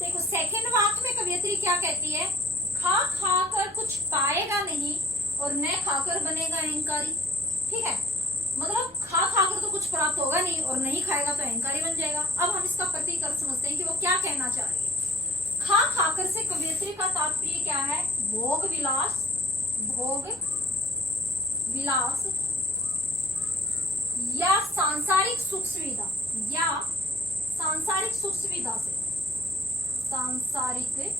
देखो सेकंड वाक्य में कवियत्री क्या कहती है, खा खा कर कुछ पाएगा नहीं और न खाकर बनेगा अहंकारी। ठीक है, मतलब खा खाकर तो कुछ प्राप्त होगा नहीं और नहीं खाएगा तो अहंकारी बन जाएगा। अब हम इसका प्रतीक अर्थ समझते हैं कि वो क्या कहना चाह रही है। खा खाकर से कवियत्री का तात्पर्य क्या है, भोग विलास, भोग विलास या सांसारिक सुख सुविधा, या सांसारिक सुख सुविधा से, सांसारिक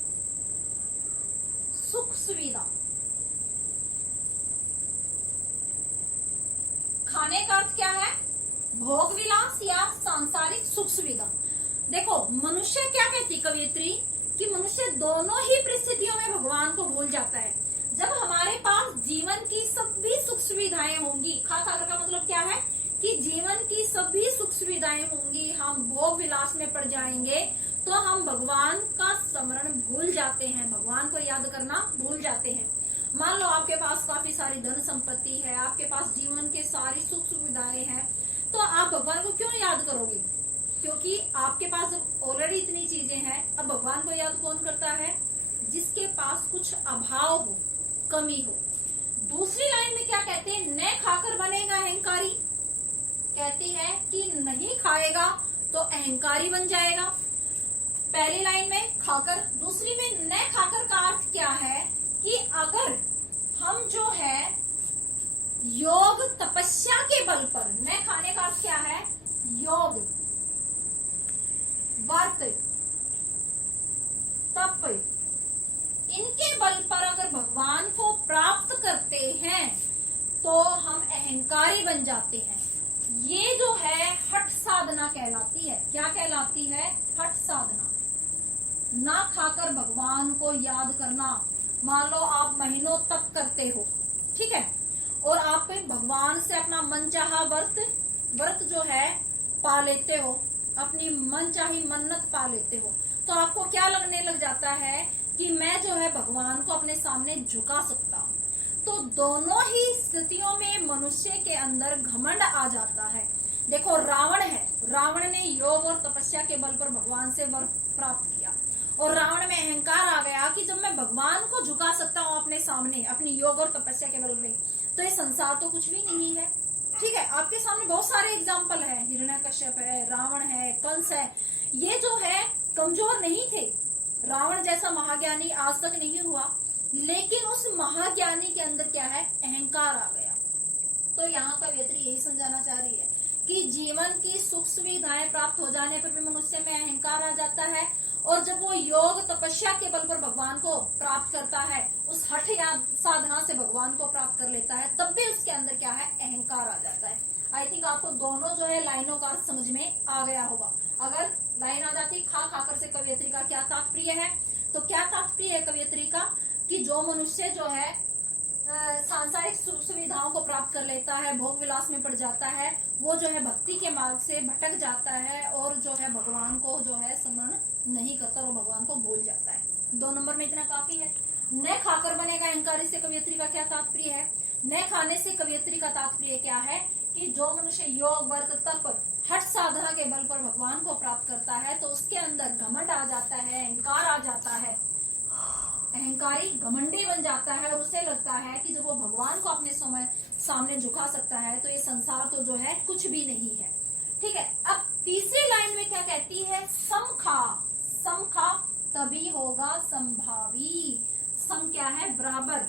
सुख सुविधा। खाने का अर्थ क्या है, भोग विलास या सांसारिक सुख सुविधा। देखो मनुष्य क्या कहती कवियत्री कि मनुष्य दोनों ही परिस्थितियों में भगवान को भूल जाता है। जब हमारे पास जीवन की सभी सुख सुविधाएं होंगी, खा खाकर का मतलब क्या है कि जीवन की सभी सुख सुविधाएं होंगी, हम भोग विलास में पड़ जाएंगे तो हम भगवान का स्मरण भूल जाते हैं, भगवान को याद करना भूल जाते हैं। मान लो आपके पास काफी सारी धन संपत्ति है, आपके पास जीवन के सारी सुख सुविधाएं हैं, तो आप भगवान को क्यों याद करोगे, क्योंकि आपके पास ऑलरेडी इतनी चीजें हैं। अब भगवान को याद कौन करता है, जिसके पास कुछ अभाव हो, कमी हो। दूसरी लाइन में क्या कहते हैं, न खाकर बनेगा अहंकारी, कहती है कि नहीं खाएगा तो अहंकारी बन जाएगा। पहली लाइन में खाकर, दूसरी में न खाकर का अर्थ क्या है कि अगर हम जो है योग तपस्या के बल पर, न खाने का अर्थ क्या है, योग, व्रत, तप, इनके बल पर अगर भगवान को प्राप्त करते हैं तो हम अहंकारी बन जाते हैं। ये जो है हठ साधना कहलाती है। क्या कहलाती है, हठ साधना। ना खाकर भगवान को याद करना। मान लो आप महीनों तप करते हो, ठीक है, और आप भगवान से अपना मनचाहा व्रत जो है पा लेते हो, अपनी मनचाही मन्नत पा लेते हो, तो आपको क्या लगने लग जाता है कि मैं जो है भगवान को अपने सामने झुका सकता हूँ। तो दोनों ही स्थितियों में मनुष्य के अंदर घमंड आ जाता है। देखो रावण है, रावण ने योग और तपस्या के बल पर भगवान से वर प्राप्त किया और रावण में अहंकार आ गया कि जब मैं भगवान को झुका सकता हूँ अपने सामने अपनी योग और तपस्या के बल में, तो ये संसार तो कुछ भी नहीं है। ठीक है, आपके सामने बहुत सारे एग्जाम्पल है, हिरण्यकश्यप है, रावण है, कंस है। ये जो है कमजोर नहीं थे, रावण जैसा महाज्ञानी आज तक नहीं हुआ, लेकिन उस महाज्ञानी के अंदर क्या है, अहंकार आ गया। तो यहाँ का कवियत्री यही समझाना चाह रही है कि जीवन की सुख सुविधाएं प्राप्त हो जाने पर भी मनुष्य में अहंकार आ जाता है, और जब वो योग तपस्या के बल पर भगवान को प्राप्त करता है, उस हठ या साधना से भगवान को प्राप्त कर लेता है, तब भी उसके अंदर क्या है, अहंकार आ जाता है। आई थिंक आपको दोनों जो है लाइनों का अर्थ समझ में आ गया होगा। अगर लाइन आ जाती खा खाकर से कवियत्री का क्या तात्पर्य है, तो क्या तात्पर्य है कवियत्री का कि जो मनुष्य जो है सांसारिक सुख सुविधाओं को प्राप्त कर लेता है, भोग विलास में पड़ जाता है, वो जो है भक्ति के मार्ग से भटक जाता है और जो है भगवान को जो है स्मरण नहीं करता और भगवान को भूल जाता है। 2 नंबर में इतना काफी है। न खाकर बनेगा अहंकारी से कवियत्री का क्या तात्पर्य है, न खाने से कवियत्री का तात्पर्य क्या है कि जो मनुष्य योग व्रत तप हठ साधना के बल पर भगवान को प्राप्त करता है तो उसके अंदर घमंड आ जाता है, अहंकार आ जाता है, अहंकारी घमंडी बन जाता है और उसे लगता है कि जब वो भगवान को अपने सामने झुका सकता है तो ये संसार तो जो है कुछ भी नहीं है। ठीक है, अब तीसरी लाइन में क्या कहती है, समखा, समखा तभी होगा संभावी। सम क्या है, बराबर,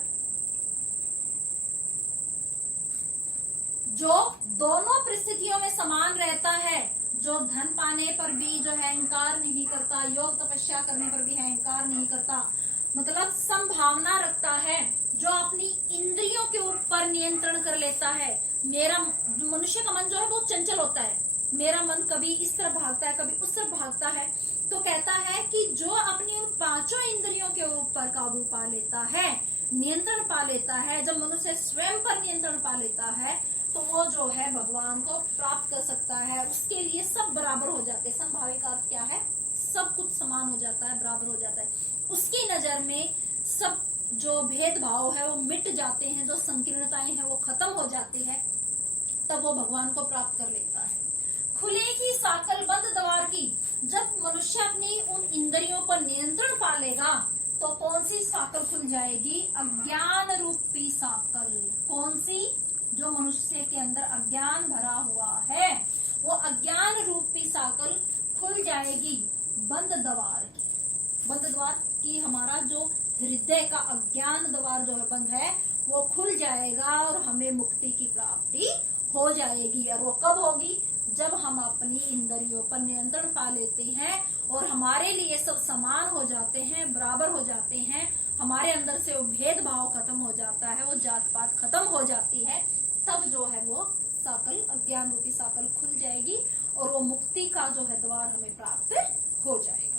जो दोनों परिस्थितियों में समान रहता है, जो धन पाने पर भी जो है अहंकार नहीं करता, योग तपस्या करने पर भी अहंकार नहीं करता, मतलब संभावना रखता है, जो अपनी इंद्रियों के ऊपर नियंत्रण कर लेता है। मेरा मनुष्य का मन जो है बहुत चंचल होता है, मेरा मन कभी इस तरफ भागता है, कभी उस तरफ भागता है, तो कहता है कि जो अपनी उन 5 इंद्रियों के ऊपर काबू पा लेता है, नियंत्रण पा लेता है, जब मनुष्य स्वयं पर नियंत्रण पा लेता है तो वो जो है भगवान को प्राप्त कर सकता है। उसके लिए सब बराबर हो जाते हैं। संभावी का अर्थ क्या है, सब कुछ समान हो जाता है, बराबर हो जाता है। उसकी नजर में सब जो भेदभाव है वो मिट जाते हैं, जो संकीर्णताएं हैं वो खत्म हो जाती है, तब वो भगवान को प्राप्त कर लेता है। खुले की साकल बंद द्वार की, जब मनुष्य अपनी उन इंद्रियों पर नियंत्रण पा लेगा तो कौन सी साकल खुल जाएगी? अज्ञान रूपी साकल। कौन सी? जो मनुष्य के अंदर अज्ञान भरा हुआ है वो अज्ञान रूपी साकल खुल जाएगी बंद द्वार की। बंद द्वार की हमारा जो हृदय का अज्ञान द्वार जो है बंद है वो खुल जाएगा और हमें मुक्ति की प्राप्ति हो जाएगी। और वो कब होगी? जब हम अपनी इंद्रियों पर नियंत्रण पा लेते हैं और हमारे लिए सब समान हो जाते हैं, बराबर हो जाते हैं, हमारे अंदर से वो भेदभाव खत्म हो जाता है, वो जात पात खत्म हो जाती है, तब जो है वो साकल, अज्ञान रूपी साकल खुल जाएगी और वो मुक्ति का जो है द्वार हमें प्राप्त हो जाएगा।